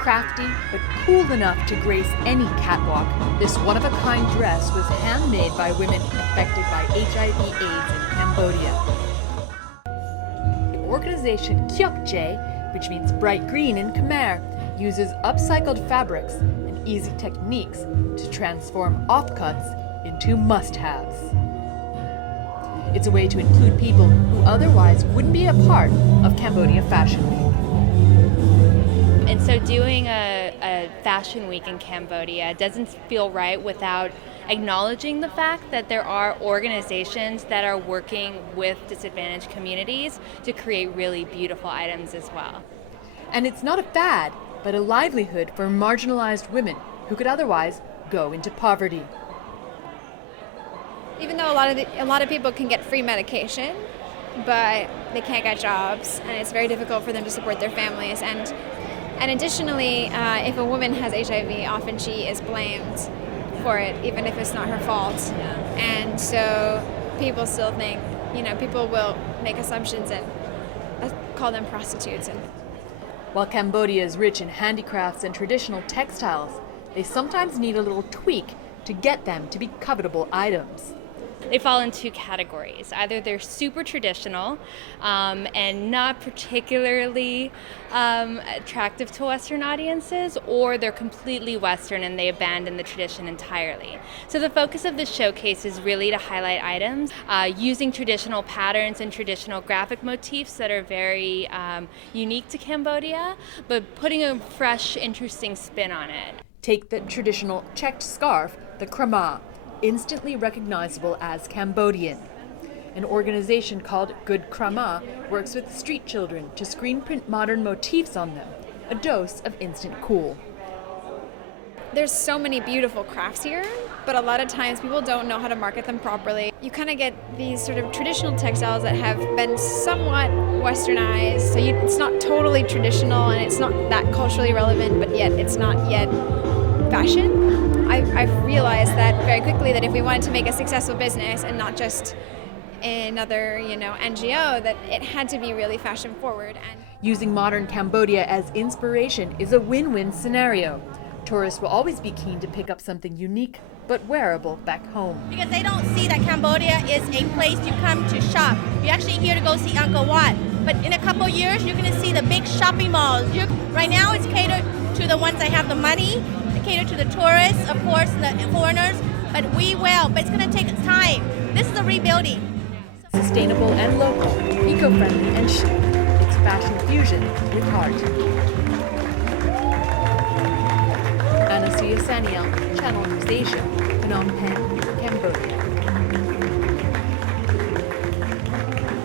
Crafty, but cool enough to grace any catwalk, this one-of-a-kind dress was handmade by women affected by HIV/AIDS in Cambodia. The organization Kyokje, which means bright green in Khmer, uses upcycled fabrics and easy techniques to transform offcuts into must-haves. It's a way to include people who otherwise wouldn't be a part of Cambodia Fashion Week. And so doing a fashion week in Cambodia doesn't feel right without acknowledging the fact that there are organizations that are working with disadvantaged communities to create really beautiful items as well. And it's not a fad, but a livelihood for marginalized women who could otherwise go into poverty. Even though a lot of people can get free medication, but they can't get jobs, and it's very difficult for them to support their families. And additionally, if a woman has HIV, often she is blamed for it, even if it's not her fault. And so people still think, people will make assumptions and call them prostitutes. While Cambodia is rich in handicrafts and traditional textiles, they sometimes need a little tweak to get them to be covetable items. They fall in two categories. Either they're super traditional and not particularly attractive to Western audiences, or they're completely Western and they abandon the tradition entirely. So the focus of this showcase is really to highlight items using traditional patterns and traditional graphic motifs that are very unique to Cambodia, but putting a fresh, interesting spin on it. Take the traditional checked scarf, the krama, instantly recognizable as Cambodian. An organization called Good Krama works with street children to screen print modern motifs on them, a dose of instant cool. There's so many beautiful crafts here, but a lot of times people don't know how to market them properly. You kind of get these sort of traditional textiles that have been somewhat westernized, so it's not totally traditional and it's not that culturally relevant, but yet it's not yet fashion. I've realized that very quickly, that if we wanted to make a successful business and not just another, NGO, that it had to be really fashion forward. And using modern Cambodia as inspiration is a win-win scenario. Tourists will always be keen to pick up something unique but wearable back home. Because they don't see that Cambodia is a place you come to shop. You're actually here to go see Angkor Wat. But in a couple years, you're going to see the big shopping malls. Right now, it's catered to the ones that have the money, cater to the tourists, of course, the foreigners, but it's going to take time. This is a rebuilding. Sustainable and local, eco-friendly and chic. It's fashion fusion with heart. Anastasia Saniel, Channel News Asia, Phnom Penh, Cambodia.